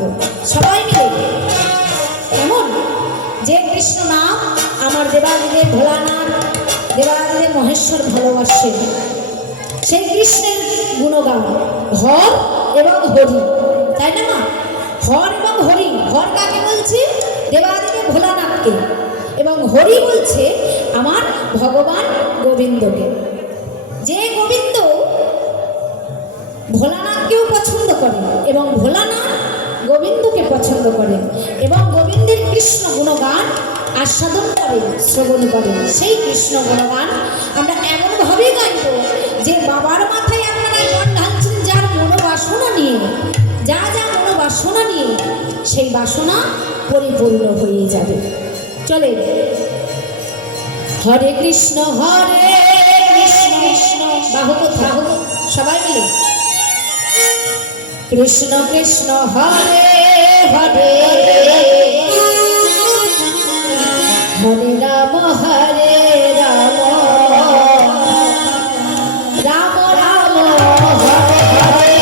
করব সবাই মিলে। কেমন? যে কৃষ্ণ নাম আমার দেবাদিদেব ভোলানাথ দেবাদিদেব মহেশ্বর ভালোবাসেন, সেই কৃষ্ণের গুণগান হর এবং হরি, তাই না মা? হর এবং হরি। হর কাকে বলছে? দেবাদিদেব ভোলানাথকে। এবং হরি বলছে আমার ভগবান গোবিন্দকে। যে গোবিন্দ ভোলানাথকেও পছন্দ করেন এবং ভোলানাথ গোবিন্দকে পছন্দ করেন এবং গোবিন্দের কৃষ্ণ গুণগান আস্বাদন করেন, শ্রবণ করেন, সেই কৃষ্ণ গুণগান আমরা এমনভাবে গাইব যে বাবার মাথায় আপনারা জল ঢালছেন যার মনোবাসনা নিয়ে, যা যা মনোবাসনা নিয়ে, সেই বাসনা পরিপূর্ণ হয়ে যাবে। চলে হরে কৃষ্ণ কৃষ্ণ বাহু কোথা সবাই মিলে কৃষ্ণ কৃষ্ণ হরে হরে হরে রাম হরে রাম রাম রাম হরে হরে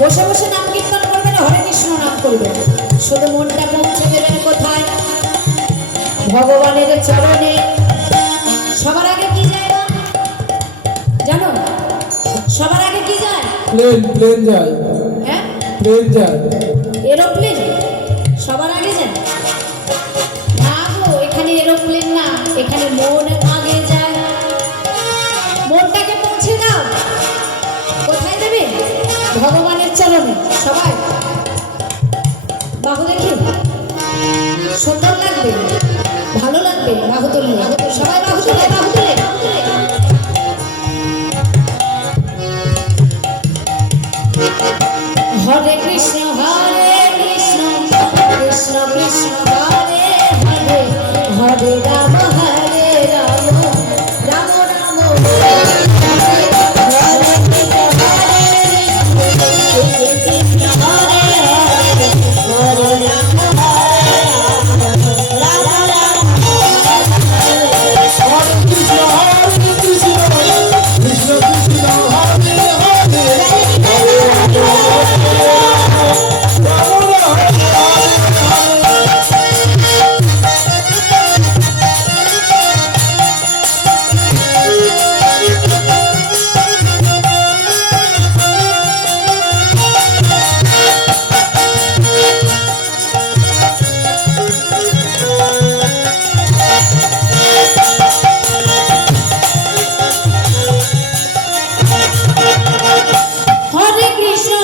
বসে বসে নাম কীর্তন করবেন, হরে কৃষ্ণ নাম করবেন, শুধু মনটা পৌঁছে দেবেন কোথায়? ভগবানের চরণে। সবার আগে কি যায় জানো? সবার আগে কি যায়? প্লেন যায়। হ্যাঁ, প্লেন যায়, এরোপ্লেন সবার আগে যায় না গো, এখানে এরোপ্লেন না, এখানে মন আগে যায়। মনটাকে পৌঁছে দাও, কোথায় দেবে? ভগবানের চরণে। সবাই বাহু দেখি, সুন্দর লাগবে, ভালো লাগবে বাহু তুললে। সবাই বাহু তুলে, বাহু তুলে। হরে কৃষ্ণ কৃষ্ণ কৃষ্ণ হরে হরে হরে রাম হরে রাম রাম রাম Hare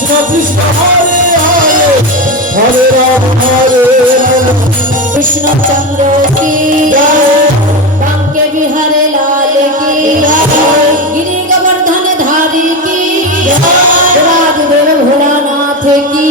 কৃষ্ণ কৃষ্ণ হরে হরে হরে রাম হরে রাম কৃষ্ণচন্দ্র কি বাঙ্কে বিহারে লাল কি গিরি গোবর্ধন ধারী কি দেবাদিদেব ভোলানাথ কি